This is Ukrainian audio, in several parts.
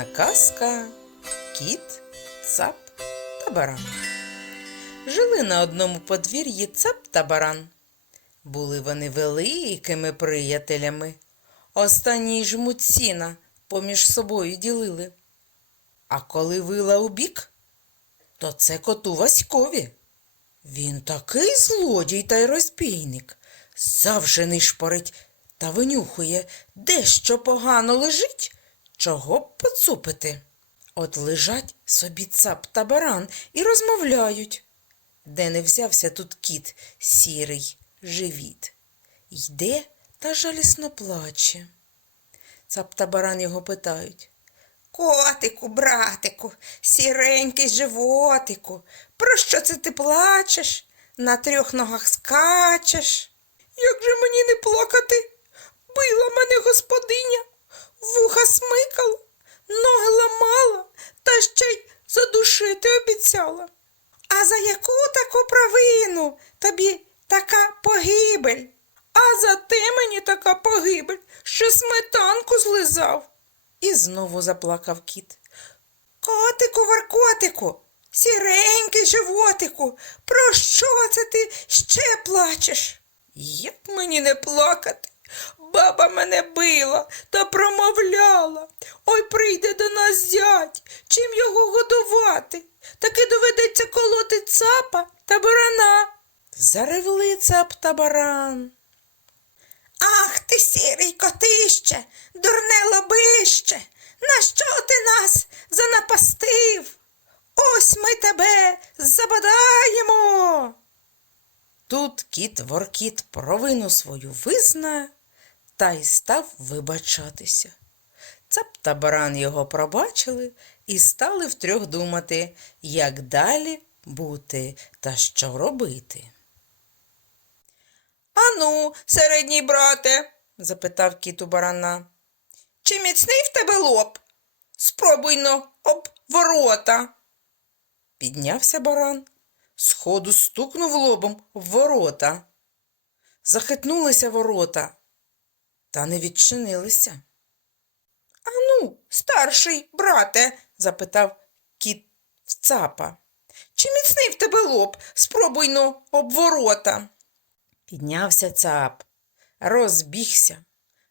Улюблена казка Кіт, цап та баран. Жили на одному подвір'ї цап та баран. Були вони великими приятелями. Останні жмуть сіна поміж собою ділили. А коли вила у бік, то це коту Васькові. Він такий злодій та й розбійник. Завжди нишпорить та винюхує, де що погано лежить, чого б поцупити. От лежать собі цап та баран і розмовляють. Де не взявся тут кіт сірий, живіт. Йде та жалісно плаче. Цап та баран його питають. Котику, братику, сіренький животику, про що це ти плачеш? На трьох ногах скачеш? Як же мені не плакати? Била мене господиня, вуха смикала, ноги ламала, та ще й задушити обіцяла. А за яку таку провину тобі така погибель? А за те мені така погибель, що сметанку злизав. І знову заплакав кіт. Котику, Варкотику, сіренький животику, про що це ти ще плачеш? Як мені не плакати? Баба мене била та промовляла. Ой, прийде до нас зять, чим його годувати? Таки доведеться колоти цапа та барана. Заревли цап та баран. Ах ти, сірий котище, дурне лобище, на що ти нас занапастив? Ось ми тебе забадаємо. Тут кіт Воркіт провину свою визнає та й став вибачатися. Цап та баран його пробачили і стали втрьох думати, як далі бути та що робити. Ану, середній брате, запитав кіт у барана. Чи міцний в тебе лоб? Спробуй но об ворота. Піднявся баран, сходу стукнув лобом в ворота. Захитнулися ворота, та не відчинилися. Ану, старший брате, запитав кіт в цапа. Чи міцний в тебе лоб? Спробуй но об ворота. Піднявся цап, розбігся,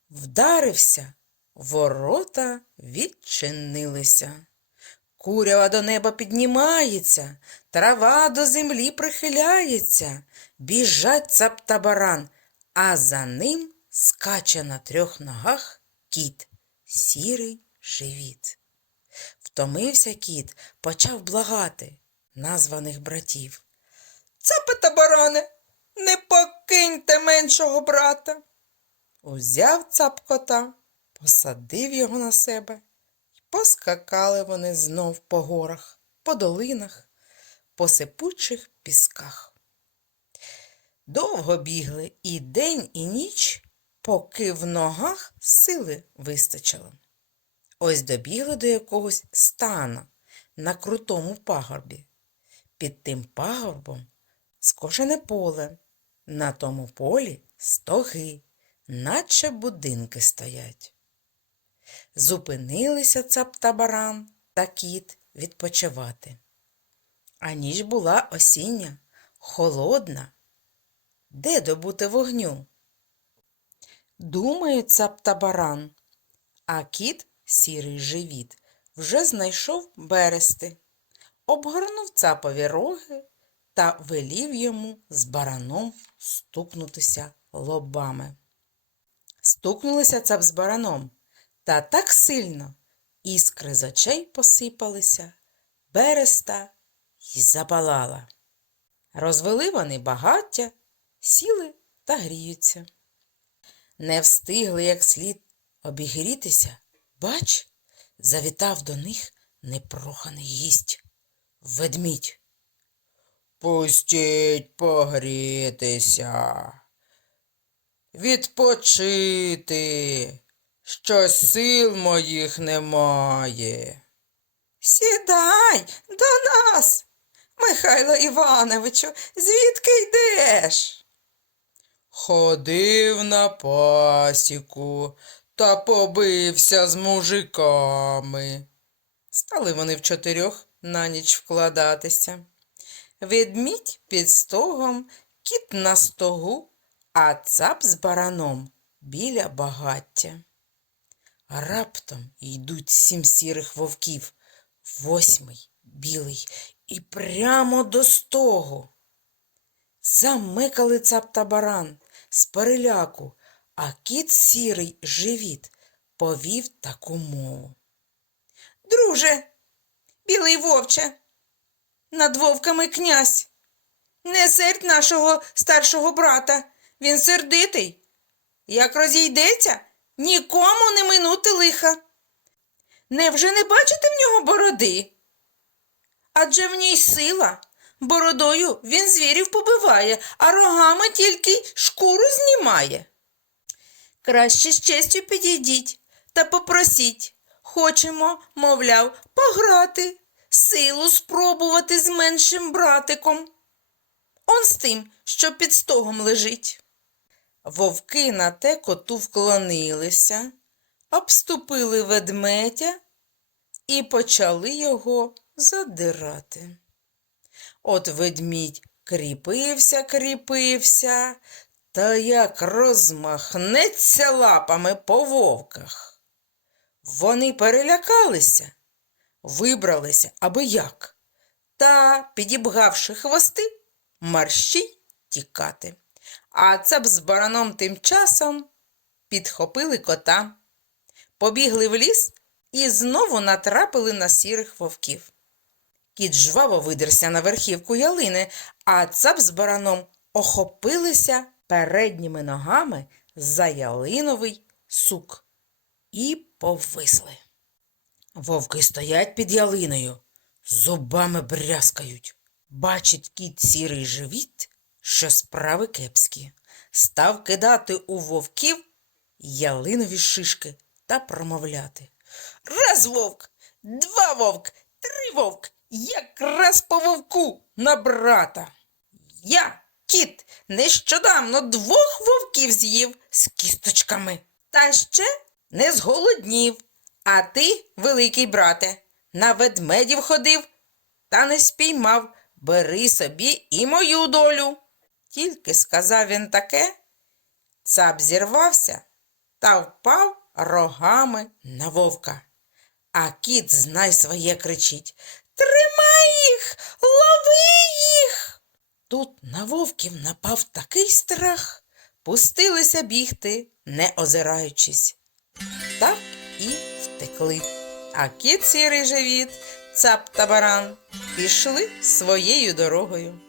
вдарився, ворота відчинилися. Курява до неба піднімається, трава до землі прихиляється, біжать цап та баран, а за ним скаче на трьох ногах кіт, сірий живіт. Втомився кіт, почав благати названих братів. Цапи та не покиньте меншого брата. Узяв цап кота, посадив його на себе, і поскакали вони знов по горах, по долинах, по сипучих пісках. Довго бігли і день, і ніч, поки в ногах сили вистачило. Ось добігли до якогось стана на крутому пагорбі. Під тим пагорбом скошене поле, на тому полі стоги, наче будинки стоять. Зупинилися цап та баран та кіт відпочивати. А ніч була осіння, холодна. Де добути вогню? Думає цап та баран, а кіт, сірий живіт, вже знайшов берести, обгорнув цапові роги та велів йому з бараном стукнутися лобами. Стукнулися цап з бараном, та так сильно іскри з очей посипалися, береста й запалала. Розвели вони багаття, сіли та гріються. Не встигли як слід обігрітися, бач, завітав до них непроханий гість ведмідь. Пустіть погрітися, відпочити, що сил моїх немає. Сідай до нас, Михайло Івановичу, звідки йдеш? Ходив на пасіку та побився з мужиками. Стали вони в чотирьох на ніч вкладатися. Ведмідь під стогом, кіт на стогу, а цап з бараном біля багаття. Раптом йдуть сім сірих вовків, восьмий білий, і прямо до стогу. Замикали цап та баран з переляку, а кіт сірий живіт повів таку мову. Друже, білий вовче, над вовками князь. Не сердь нашого старшого брата, він сердитий. Як розійдеться, нікому не минути лиха. Невже не бачите в нього бороди? Адже в ній сила. Бородою він звірів побиває, а рогами тільки шкуру знімає. Краще з честю підійдіть та попросіть. Хочемо, мовляв, пограти, силу спробувати з меншим братиком. Он з тим, що під стогом лежить. Вовки на те коту вклонилися, обступили ведмедя і почали його задирати. От ведмідь кріпився, кріпився, та як розмахнеться лапами по вовках. Вони перелякалися, вибралися аби як, та, підібгавши хвости, марщій тікати. А цап з бараном тим часом підхопили кота, побігли в ліс і знову натрапили на сірих вовків. Кіт жваво видерся на верхівку ялини, а цап з бараном охопилися передніми ногами за ялиновий сук і повисли. Вовки стоять під ялиною, зубами брязкають. Бачить кіт сірий живіт, що справи кепські. Став кидати у вовків ялинові шишки та промовляти. Раз вовк, два вовк, три вовк, якраз по вовку на брата. Я, кіт, нещодавно двох вовків з'їв з кісточками. Та ще не зголоднів. А ти, великий брате, на ведмедів ходив та не спіймав. Бери собі і мою долю. Тільки сказав він таке, цап зірвався та впав рогами на вовка. А кіт, знай своє, кричить Тримай їх, лови їх. Тут на вовків напав такий страх, пустилися бігти, не озираючись. Так і втекли. А кіт сірий живіт, цап та баран пішли своєю дорогою.